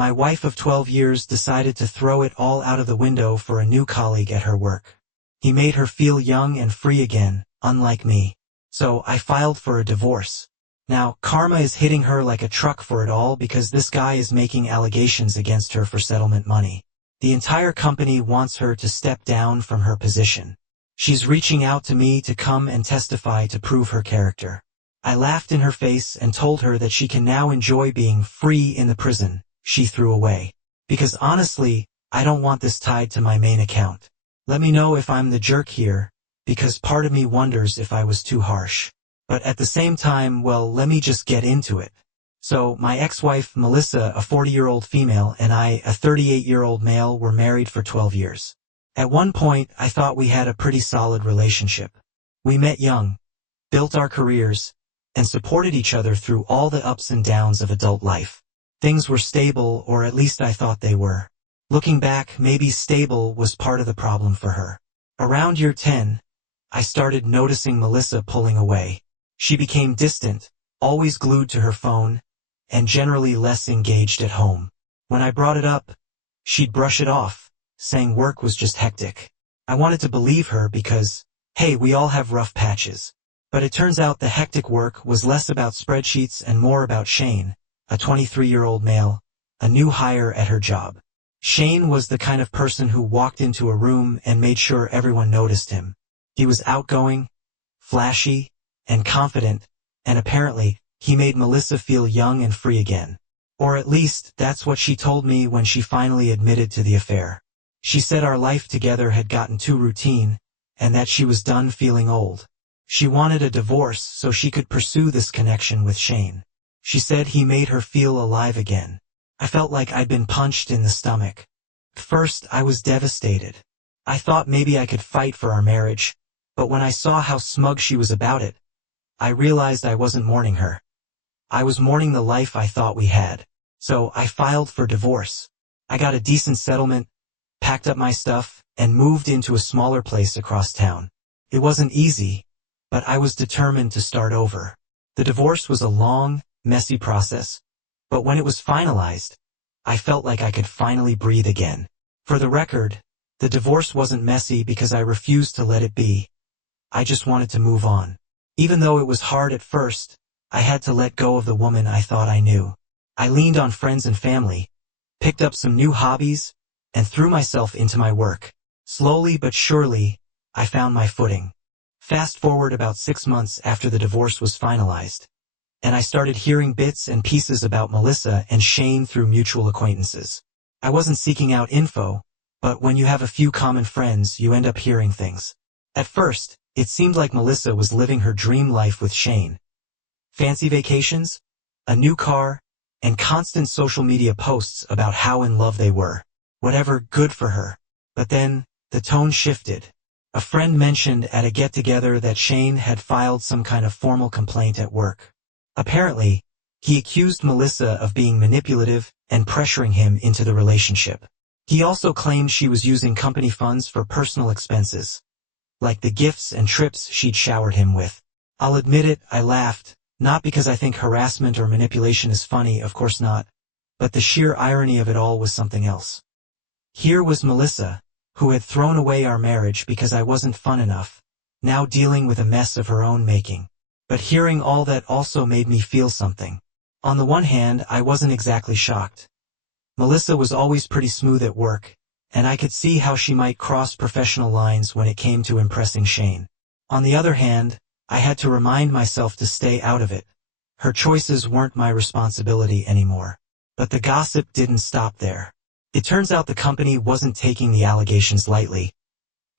My wife of 12 years decided to throw it all out of the window for a new colleague at her work. He made her feel young and free again, unlike me. So I filed for a divorce. Now, karma is hitting her like a truck for it all because this guy is making allegations against her for settlement money. The entire company wants her to step down from her position. She's reaching out to me to come and testify to prove her character. I laughed in her face and told her that she can now enjoy being free in the prison she threw away. Because honestly, I don't want this tied to my main account. Let me know if I'm the jerk here, because part of me wonders if I was too harsh. But at the same time, well, let me just get into it. So, my ex-wife, Melissa, a 40-year-old female, and I, a 38-year-old male, were married for 12 years. At one point, I thought we had a pretty solid relationship. We met young, built our careers, and supported each other through all the ups and downs of adult life. Things were stable, or at least I thought they were. Looking back, maybe stable was part of the problem for her. Around year 10, I started noticing Melissa pulling away. She became distant, always glued to her phone, and generally less engaged at home. When I brought it up, she'd brush it off, saying work was just hectic. I wanted to believe her because, hey, we all have rough patches. But it turns out the hectic work was less about spreadsheets and more about Shane, a 23-year-old male, a new hire at her job. Shane was the kind of person who walked into a room and made sure everyone noticed him. He was outgoing, flashy, and confident, and apparently, he made Melissa feel young and free again. Or at least, that's what she told me when she finally admitted to the affair. She said our life together had gotten too routine, and that she was done feeling old. She wanted a divorce so she could pursue this connection with Shane. She said he made her feel alive again. I felt like I'd been punched in the stomach. At first, I was devastated. I thought maybe I could fight for our marriage, but when I saw how smug she was about it, I realized I wasn't mourning her. I was mourning the life I thought we had. So I filed for divorce. I got a decent settlement, packed up my stuff, and moved into a smaller place across town. It wasn't easy, but I was determined to start over. The divorce was a long, messy process, but when it was finalized, I felt like I could finally breathe again. For the record, the divorce wasn't messy because I refused to let it be. I just wanted to move on. Even though it was hard at first, I had to let go of the woman I thought I knew. I leaned on friends and family, picked up some new hobbies, and threw myself into my work. Slowly but surely, I found my footing. Fast forward about 6 months after the divorce was finalized, and I started hearing bits and pieces about Melissa and Shane through mutual acquaintances. I wasn't seeking out info, but when you have a few common friends, you end up hearing things. At first, it seemed like Melissa was living her dream life with Shane. Fancy vacations, a new car, and constant social media posts about how in love they were. Whatever, good for her. But then, the tone shifted. A friend mentioned at a get-together that Shane had filed some kind of formal complaint at work. Apparently, he accused Melissa of being manipulative and pressuring him into the relationship. He also claimed she was using company funds for personal expenses, like the gifts and trips she'd showered him with. I'll admit it, I laughed, not because I think harassment or manipulation is funny, of course not, but the sheer irony of it all was something else. Here was Melissa, who had thrown away our marriage because I wasn't fun enough, now dealing with a mess of her own making. But hearing all that also made me feel something. On the one hand, I wasn't exactly shocked. Melissa was always pretty smooth at work, and I could see how she might cross professional lines when it came to impressing Shane. On the other hand, I had to remind myself to stay out of it. Her choices weren't my responsibility anymore. But the gossip didn't stop there. It turns out the company wasn't taking the allegations lightly.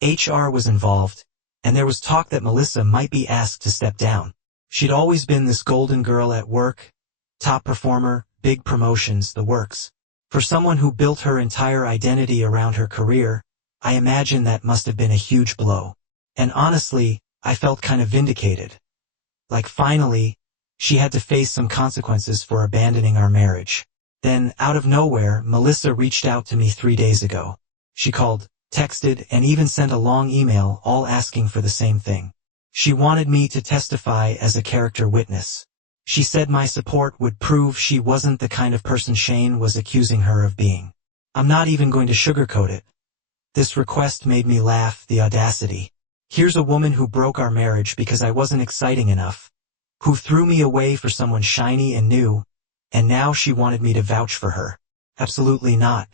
HR was involved, and there was talk that Melissa might be asked to step down. She'd always been this golden girl at work, top performer, big promotions, the works. For someone who built her entire identity around her career, I imagine that must have been a huge blow. And honestly, I felt kind of vindicated. Like finally, she had to face some consequences for abandoning our marriage. Then, out of nowhere, Melissa reached out to me 3 days ago. She called, texted, and even sent a long email, all asking for the same thing. She wanted me to testify as a character witness. She said my support would prove she wasn't the kind of person Shane was accusing her of being. I'm not even going to sugarcoat it. This request made me laugh, the audacity. Here's a woman who broke our marriage because I wasn't exciting enough, who threw me away for someone shiny and new, and now she wanted me to vouch for her. Absolutely not.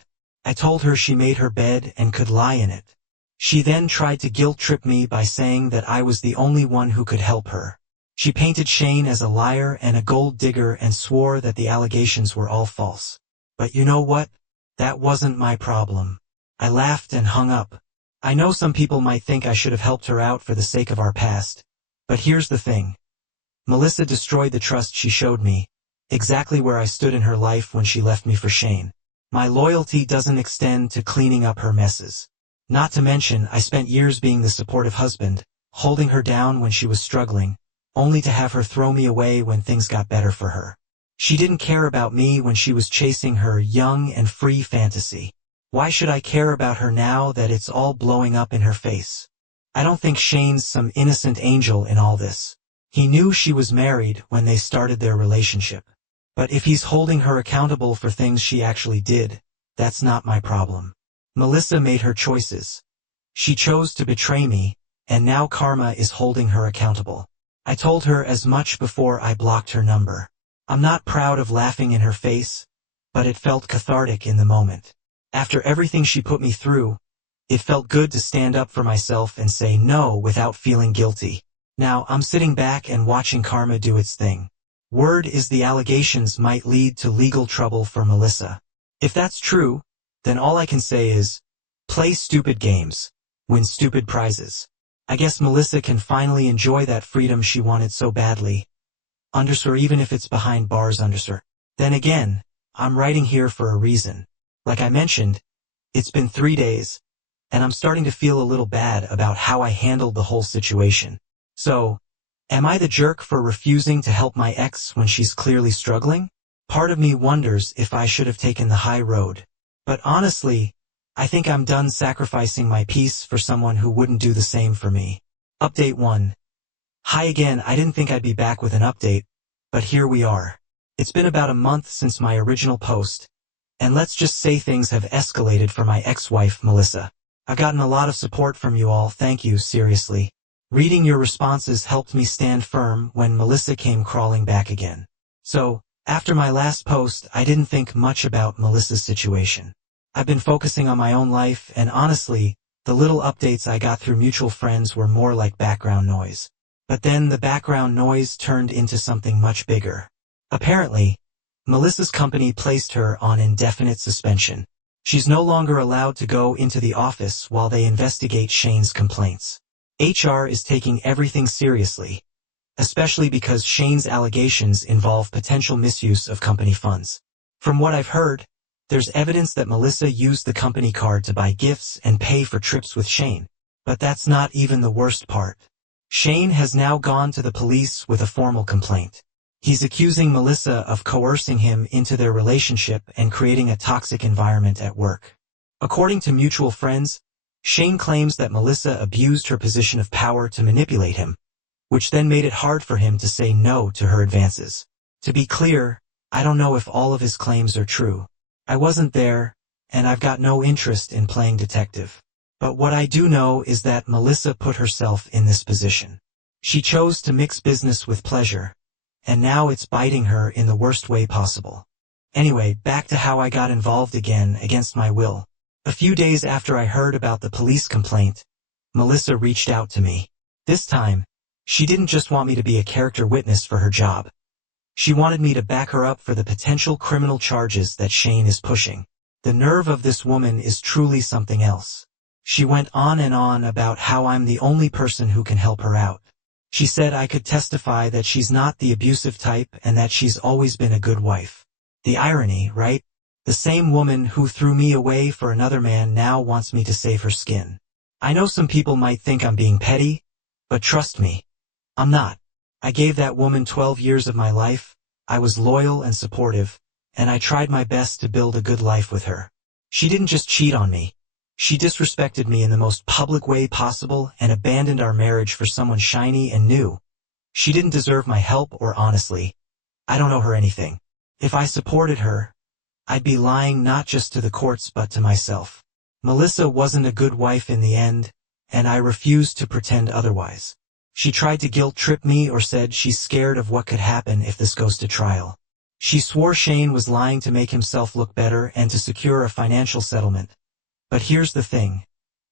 I told her she made her bed and could lie in it. She then tried to guilt-trip me by saying that I was the only one who could help her. She painted Shane as a liar and a gold digger and swore that the allegations were all false. But you know what? That wasn't my problem. I laughed and hung up. I know some people might think I should have helped her out for the sake of our past, but here's the thing. Melissa destroyed the trust she showed me, exactly where I stood in her life when she left me for Shane. My loyalty doesn't extend to cleaning up her messes. Not to mention, I spent years being the supportive husband, holding her down when she was struggling, only to have her throw me away when things got better for her. She didn't care about me when she was chasing her young and free fantasy. Why should I care about her now that it's all blowing up in her face? I don't think Shane's some innocent angel in all this. He knew she was married when they started their relationship. But if he's holding her accountable for things she actually did, that's not my problem. Melissa made her choices. She chose to betray me, and now karma is holding her accountable. I told her as much before I blocked her number. I'm not proud of laughing in her face, but it felt cathartic in the moment. After everything she put me through, it felt good to stand up for myself and say no without feeling guilty. Now I'm sitting back and watching karma do its thing. Word is the allegations might lead to legal trouble for Melissa. If that's true, then all I can say is, play stupid games, win stupid prizes. I guess Melissa can finally enjoy that freedom she wanted so badly. Or even if it's behind bars. Then again, I'm writing here for a reason. Like I mentioned, it's been 3 days, and I'm starting to feel a little bad about how I handled the whole situation. So, am I the jerk for refusing to help my ex when she's clearly struggling? Part of me wonders if I should have taken the high road. But honestly, I think I'm done sacrificing my peace for someone who wouldn't do the same for me. Update 1. Hi again. I didn't think I'd be back with an update, but here we are. It's been about a month since my original post, and let's just say things have escalated for my ex-wife, Melissa. I've gotten a lot of support from you all, thank you, seriously. Reading your responses helped me stand firm when Melissa came crawling back again. So, after my last post, I didn't think much about Melissa's situation. I've been focusing on my own life, and honestly, the little updates I got through mutual friends were more like background noise. But then the background noise turned into something much bigger. Apparently, Melissa's company placed her on indefinite suspension. She's no longer allowed to go into the office while they investigate Shane's complaints. HR is taking everything seriously, especially because Shane's allegations involve potential misuse of company funds. From what I've heard, there's evidence that Melissa used the company card to buy gifts and pay for trips with Shane. But that's not even the worst part. Shane has now gone to the police with a formal complaint. He's accusing Melissa of coercing him into their relationship and creating a toxic environment at work. According to mutual friends, Shane claims that Melissa abused her position of power to manipulate him, which then made it hard for him to say no to her advances. To be clear, I don't know if all of his claims are true. I wasn't there, and I've got no interest in playing detective. But what I do know is that Melissa put herself in this position. She chose to mix business with pleasure, and now it's biting her in the worst way possible. Anyway, back to how I got involved again against my will. A few days after I heard about the police complaint, Melissa reached out to me. This time, she didn't just want me to be a character witness for her job. She wanted me to back her up for the potential criminal charges that Shane is pushing. The nerve of this woman is truly something else. She went on and on about how I'm the only person who can help her out. She said I could testify that she's not the abusive type and that she's always been a good wife. The irony, right? The same woman who threw me away for another man now wants me to save her skin. I know some people might think I'm being petty, but trust me, I'm not. I gave that woman 12 years of my life, I was loyal and supportive, and I tried my best to build a good life with her. She didn't just cheat on me. She disrespected me in the most public way possible and abandoned our marriage for someone shiny and new. She didn't deserve my help or honestly, I don't owe her anything. If I supported her, I'd be lying not just to the courts but to myself. Melissa wasn't a good wife in the end, and I refused to pretend otherwise. She tried to guilt-trip me or said she's scared of what could happen if this goes to trial. She swore Shane was lying to make himself look better and to secure a financial settlement. But here's the thing.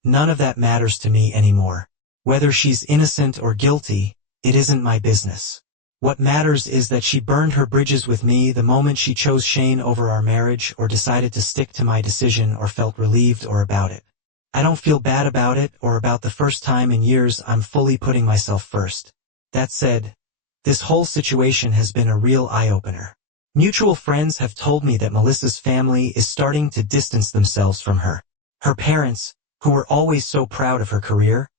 None of that matters to me anymore. Whether she's innocent or guilty, it isn't my business. What matters is that she burned her bridges with me the moment she chose Shane over our marriage or decided to stick to my decision or felt relieved or about it. I don't feel bad about it or about the first time in years I'm fully putting myself first. That said, this whole situation has been a real eye-opener. Mutual friends have told me that Melissa's family is starting to distance themselves from her. Her parents, who were always so proud of her career,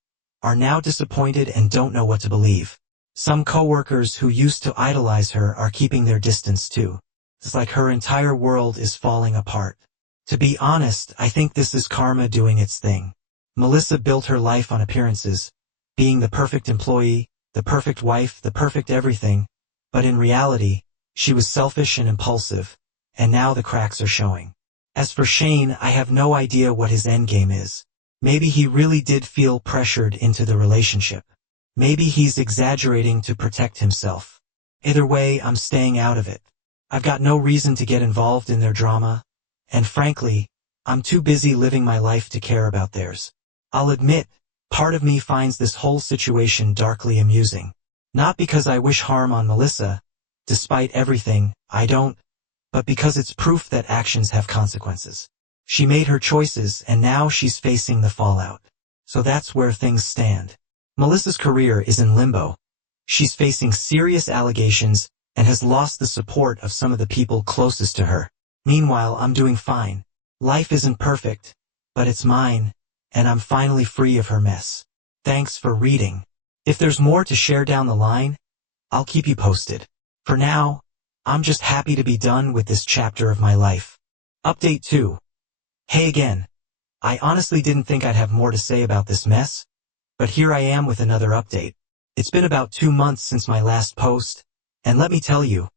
are now disappointed and don't know what to believe. Some coworkers who used to idolize her are keeping their distance too. It's like her entire world is falling apart. To be honest, I think this is karma doing its thing. Melissa built her life on appearances, being the perfect employee, the perfect wife, the perfect everything, but in reality, she was selfish and impulsive, and now the cracks are showing. As for Shane, I have no idea what his endgame is. Maybe he really did feel pressured into the relationship. Maybe he's exaggerating to protect himself. Either way, I'm staying out of it. I've got no reason to get involved in their drama, and frankly, I'm too busy living my life to care about theirs. I'll admit, part of me finds this whole situation darkly amusing. Not because I wish harm on Melissa, despite everything, I don't, but because it's proof that actions have consequences. She made her choices and now she's facing the fallout. So that's where things stand. Melissa's career is in limbo. She's facing serious allegations and has lost the support of some of the people closest to her. Meanwhile, I'm doing fine. Life isn't perfect, but it's mine, and I'm finally free of her mess. Thanks for reading. If there's more to share down the line, I'll keep you posted. For now, I'm just happy to be done with this chapter of my life. Update 2. Hey again. I honestly didn't think I'd have more to say about this mess, but here I am with another update. It's been about 2 months since my last post, and let me tell you,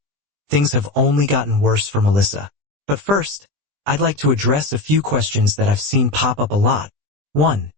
things have only gotten worse for Melissa. But first, I'd like to address a few questions that I've seen pop up a lot. 1.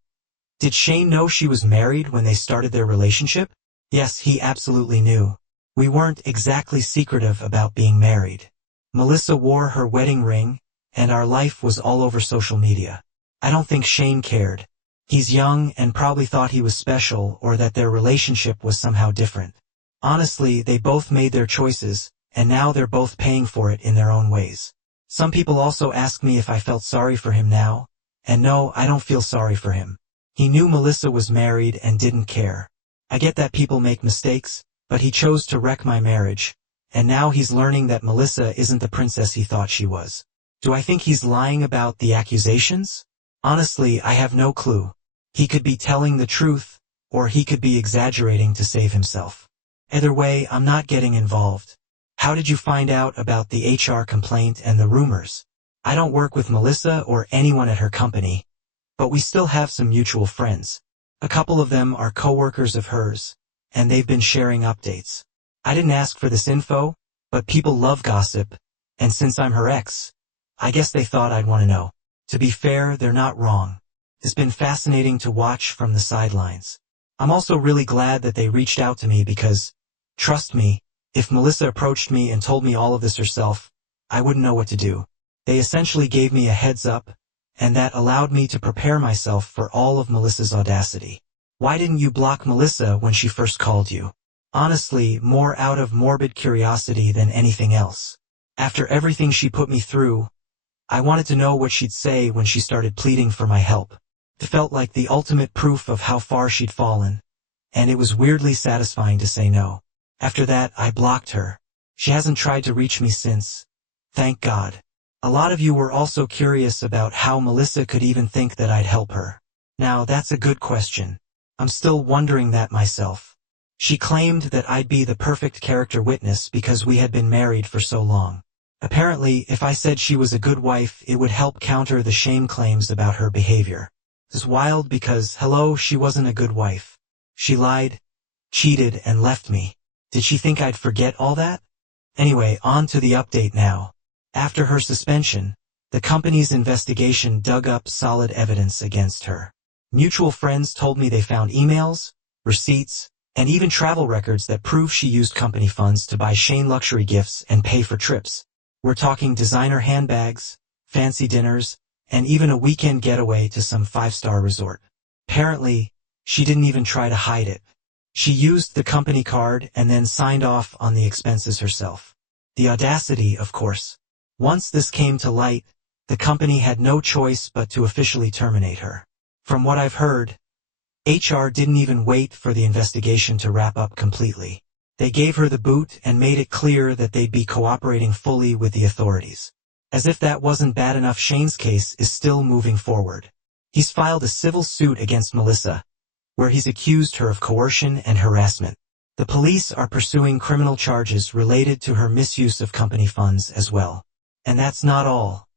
Did Shane know she was married when they started their relationship? Yes, he absolutely knew. We weren't exactly secretive about being married. Melissa wore her wedding ring, and our life was all over social media. I don't think Shane cared. He's young and probably thought he was special or that their relationship was somehow different. Honestly, they both made their choices, and now they're both paying for it in their own ways. Some people also ask me if I felt sorry for him now, and no, I don't feel sorry for him. He knew Melissa was married and didn't care. I get that people make mistakes, but he chose to wreck my marriage, and now he's learning that Melissa isn't the princess he thought she was. Do I think he's lying about the accusations? Honestly, I have no clue. He could be telling the truth, or he could be exaggerating to save himself. Either way, I'm not getting involved. How did you find out about the HR complaint and the rumors? I don't work with Melissa or anyone at her company, but we still have some mutual friends. A couple of them are coworkers of hers, and they've been sharing updates. I didn't ask for this info, but people love gossip, and since I'm her ex, I guess they thought I'd want to know. To be fair, they're not wrong. It's been fascinating to watch from the sidelines. I'm also really glad that they reached out to me because, trust me, if Melissa approached me and told me all of this herself, I wouldn't know what to do. They essentially gave me a heads up, and that allowed me to prepare myself for all of Melissa's audacity. Why didn't you block Melissa when she first called you? Honestly, more out of morbid curiosity than anything else. After everything she put me through, I wanted to know what she'd say when she started pleading for my help. It felt like the ultimate proof of how far she'd fallen, and it was weirdly satisfying to say no. After that, I blocked her. She hasn't tried to reach me since. Thank God. A lot of you were also curious about how Melissa could even think that I'd help her. Now, that's a good question. I'm still wondering that myself. She claimed that I'd be the perfect character witness because we had been married for so long. Apparently, if I said she was a good wife, it would help counter the shame claims about her behavior. It's wild because, hello, she wasn't a good wife. She lied, cheated, and left me. Did she think I'd forget all that? Anyway, on to the update now. After her suspension, the company's investigation dug up solid evidence against her. Mutual friends told me they found emails, receipts, and even travel records that prove she used company funds to buy Shane luxury gifts and pay for trips. We're talking designer handbags, fancy dinners, and even a weekend getaway to some five-star resort. Apparently, she didn't even try to hide it. She used the company card and then signed off on the expenses herself. The audacity, of course. Once this came to light, the company had no choice but to officially terminate her. From what I've heard, HR didn't even wait for the investigation to wrap up completely. They gave her the boot and made it clear that they'd be cooperating fully with the authorities. As if that wasn't bad enough, Shane's case is still moving forward. He's filed a civil suit against Melissa, where he's accused her of coercion and harassment. The police are pursuing criminal charges related to her misuse of company funds as well. And that's not all.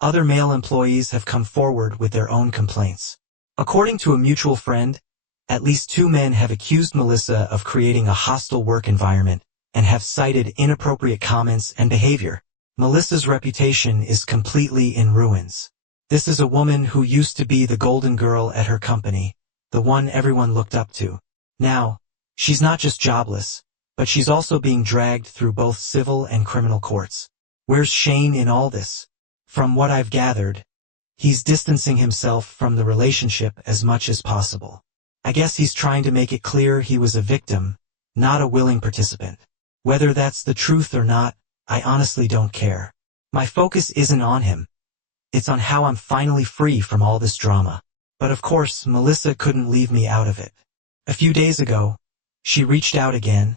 Other male employees have come forward with their own complaints. According to a mutual friend, at least 2 men have accused Melissa of creating a hostile work environment and have cited inappropriate comments and behavior. Melissa's reputation is completely in ruins. This is a woman who used to be the golden girl at her company, the one everyone looked up to. Now, she's not just jobless, but she's also being dragged through both civil and criminal courts. Where's Shane in all this? From what I've gathered, he's distancing himself from the relationship as much as possible. I guess he's trying to make it clear he was a victim, not a willing participant. Whether that's the truth or not, I honestly don't care. My focus isn't on him. It's on how I'm finally free from all this drama. But of course, Melissa couldn't leave me out of it. A few days ago, she reached out again,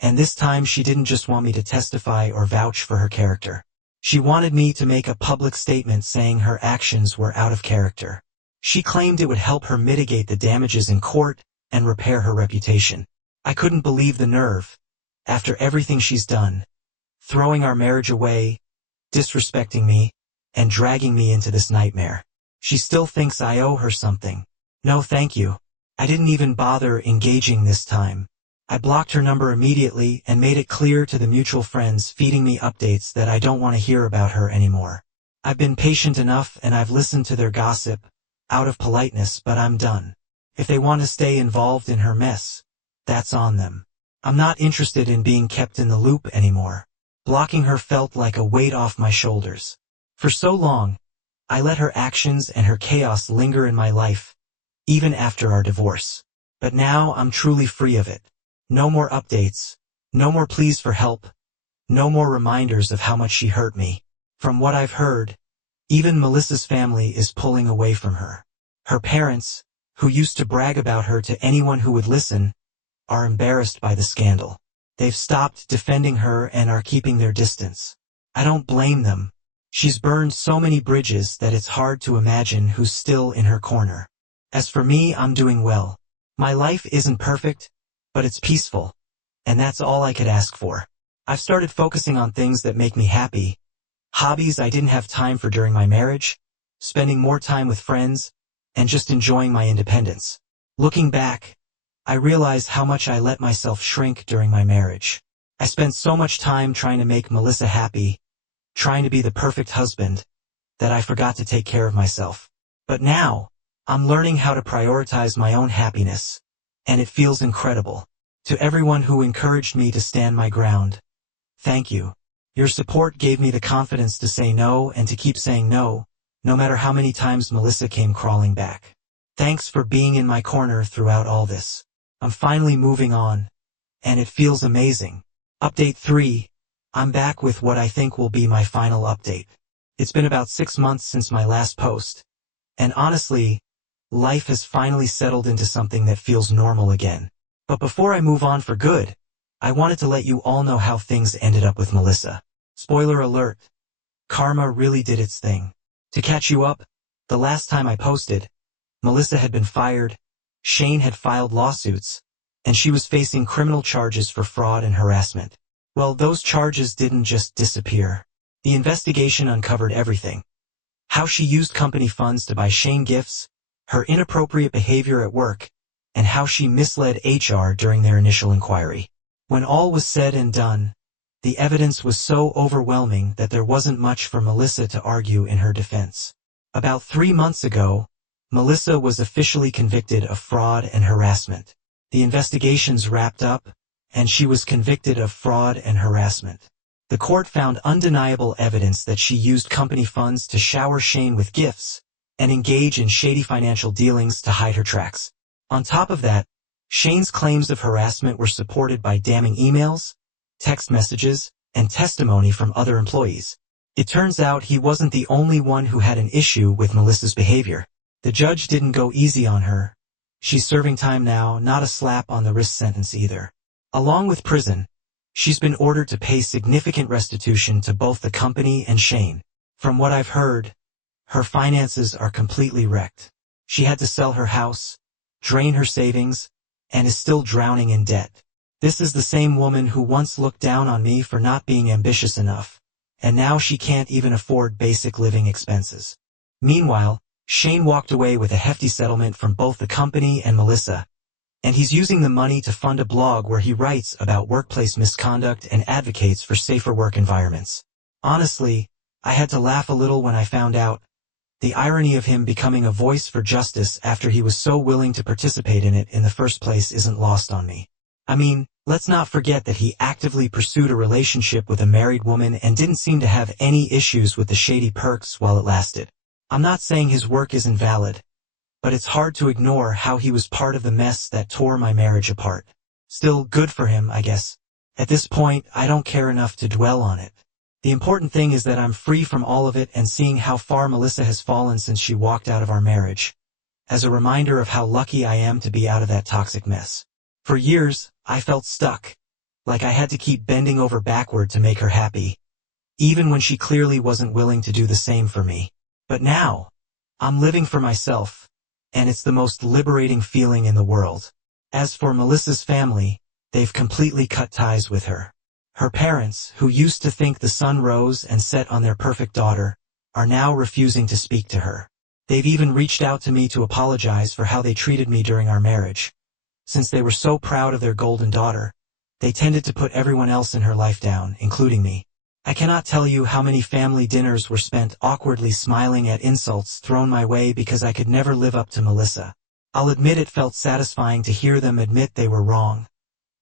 and this time she didn't just want me to testify or vouch for her character. She wanted me to make a public statement saying her actions were out of character. She claimed it would help her mitigate the damages in court and repair her reputation. I couldn't believe the nerve. After everything she's done, throwing our marriage away, disrespecting me, and dragging me into this nightmare. She still thinks I owe her something. No thank you. I didn't even bother engaging this time. I blocked her number immediately and made it clear to the mutual friends feeding me updates that I don't want to hear about her anymore. I've been patient enough and I've listened to their gossip, out of politeness, but I'm done. If they want to stay involved in her mess, that's on them. I'm not interested in being kept in the loop anymore. Blocking her felt like a weight off my shoulders. For so long, I let her actions and her chaos linger in my life, even after our divorce. But now I'm truly free of it. No more updates, no more pleas for help, no more reminders of how much she hurt me. From what I've heard, even Melissa's family is pulling away from her. Her parents, who used to brag about her to anyone who would listen, are embarrassed by the scandal. They've stopped defending her and are keeping their distance. I don't blame them. She's burned so many bridges that it's hard to imagine who's still in her corner. As for me, I'm doing well. My life isn't perfect, but it's peaceful, and that's all I could ask for. I've started focusing on things that make me happy, hobbies I didn't have time for during my marriage, spending more time with friends, and just enjoying my independence. Looking back, I realize how much I let myself shrink during my marriage. I spent so much time trying to make Melissa happy, trying to be the perfect husband, that I forgot to take care of myself. But now, I'm learning how to prioritize my own happiness, and it feels incredible. To everyone who encouraged me to stand my ground, thank you. Your support gave me the confidence to say no and to keep saying no, no matter how many times Melissa came crawling back. Thanks for being in my corner throughout all this. I'm finally moving on, and it feels amazing. Update 3. I'm back with what I think will be my final update. It's been about 6 months since my last post, and honestly, life has finally settled into something that feels normal again. But before I move on for good, I wanted to let you all know how things ended up with Melissa. Spoiler alert. Karma really did its thing. To catch you up, the last time I posted, Melissa had been fired, Shane had filed lawsuits, and she was facing criminal charges for fraud and harassment. Well, those charges didn't just disappear. The investigation uncovered everything. How she used company funds to buy Shane gifts, her inappropriate behavior at work, and how she misled HR during their initial inquiry. When all was said and done, The evidence was so overwhelming that there wasn't much for Melissa to argue in her defense. About 3 months ago, Melissa was officially convicted of fraud and harassment. The investigations wrapped up, and she was convicted of fraud and harassment. The court found undeniable evidence that she used company funds to shower Shane with gifts and engage in shady financial dealings to hide her tracks. On top of that, Shane's claims of harassment were supported by damning emails, text messages, and testimony from other employees. It turns out he wasn't the only one who had an issue with Melissa's behavior. The judge didn't go easy on her. She's serving time now, not a slap on the wrist sentence either. Along with prison, she's been ordered to pay significant restitution to both the company and Shane. From what I've heard, her finances are completely wrecked. She had to sell her house, drain her savings, and is still drowning in debt. This is the same woman who once looked down on me for not being ambitious enough, and now she can't even afford basic living expenses. Meanwhile, Shane walked away with a hefty settlement from both the company and Melissa, and he's using the money to fund a blog where he writes about workplace misconduct and advocates for safer work environments. Honestly, I had to laugh a little when I found out. The irony of him becoming a voice for justice after he was so willing to participate in it in the first place isn't lost on me. I mean, let's not forget that he actively pursued a relationship with a married woman and didn't seem to have any issues with the shady perks while it lasted. I'm not saying his work isn't valid, but it's hard to ignore how he was part of the mess that tore my marriage apart. Still, good for him, I guess. At this point, I don't care enough to dwell on it. The important thing is that I'm free from all of it and seeing how far Melissa has fallen since she walked out of our marriage, as a reminder of how lucky I am to be out of that toxic mess. For years, I felt stuck, like I had to keep bending over backward to make her happy, even when she clearly wasn't willing to do the same for me. But now, I'm living for myself, and it's the most liberating feeling in the world. As for Melissa's family, they've completely cut ties with her. Her parents, who used to think the sun rose and set on their perfect daughter, are now refusing to speak to her. They've even reached out to me to apologize for how they treated me during our marriage. Since they were so proud of their golden daughter, they tended to put everyone else in her life down, including me. I cannot tell you how many family dinners were spent awkwardly smiling at insults thrown my way because I could never live up to Melissa. I'll admit it felt satisfying to hear them admit they were wrong,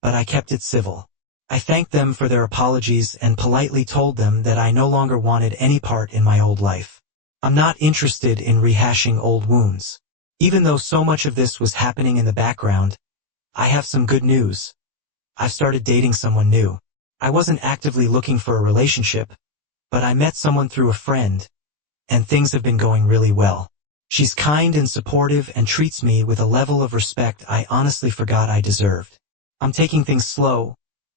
but I kept it civil. I thanked them for their apologies and politely told them that I no longer wanted any part in my old life. I'm not interested in rehashing old wounds. Even though so much of this was happening in the background, I have some good news. I've started dating someone new. I wasn't actively looking for a relationship, but I met someone through a friend, and things have been going really well. She's kind and supportive and treats me with a level of respect I honestly forgot I deserved. I'm taking things slow,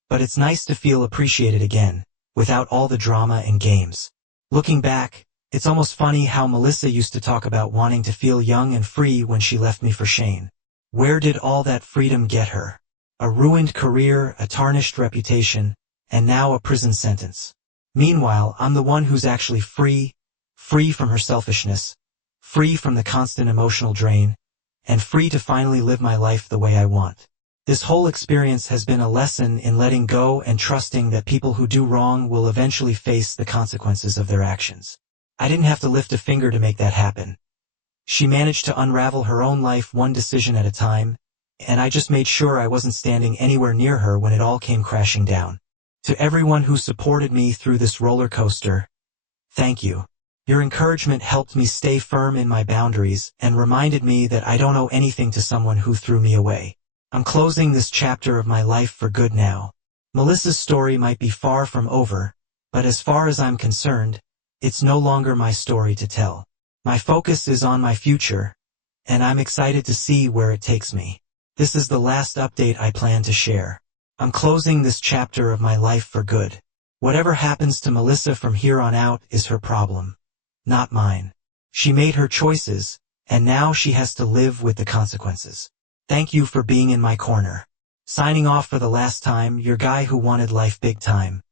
but it's nice to feel appreciated again, without all the drama and games. Looking back, it's almost funny how Melissa used to talk about wanting to feel young and free when she left me for Shane. Where did all that freedom get her? A ruined career, a tarnished reputation, and now a prison sentence. Meanwhile, I'm the one who's actually free from her selfishness, free from the constant emotional drain, and free to finally live my life the way I want. This whole experience has been a lesson in letting go and trusting that people who do wrong will eventually face the consequences of their actions. I didn't have to lift a finger to make that happen. She managed to unravel her own life one decision at a time, and I just made sure I wasn't standing anywhere near her when it all came crashing down. To everyone who supported me through this roller coaster, thank you. Your encouragement helped me stay firm in my boundaries and reminded me that I don't owe anything to someone who threw me away. I'm closing this chapter of my life for good now. Melissa's story might be far from over, but as far as I'm concerned, it's no longer my story to tell. My focus is on my future, and I'm excited to see where it takes me. This is the last update I plan to share. I'm closing this chapter of my life for good. Whatever happens to Melissa from here on out is her problem, not mine. She made her choices, and now she has to live with the consequences. Thank you for being in my corner. Signing off for the last time, your guy who wanted life big time.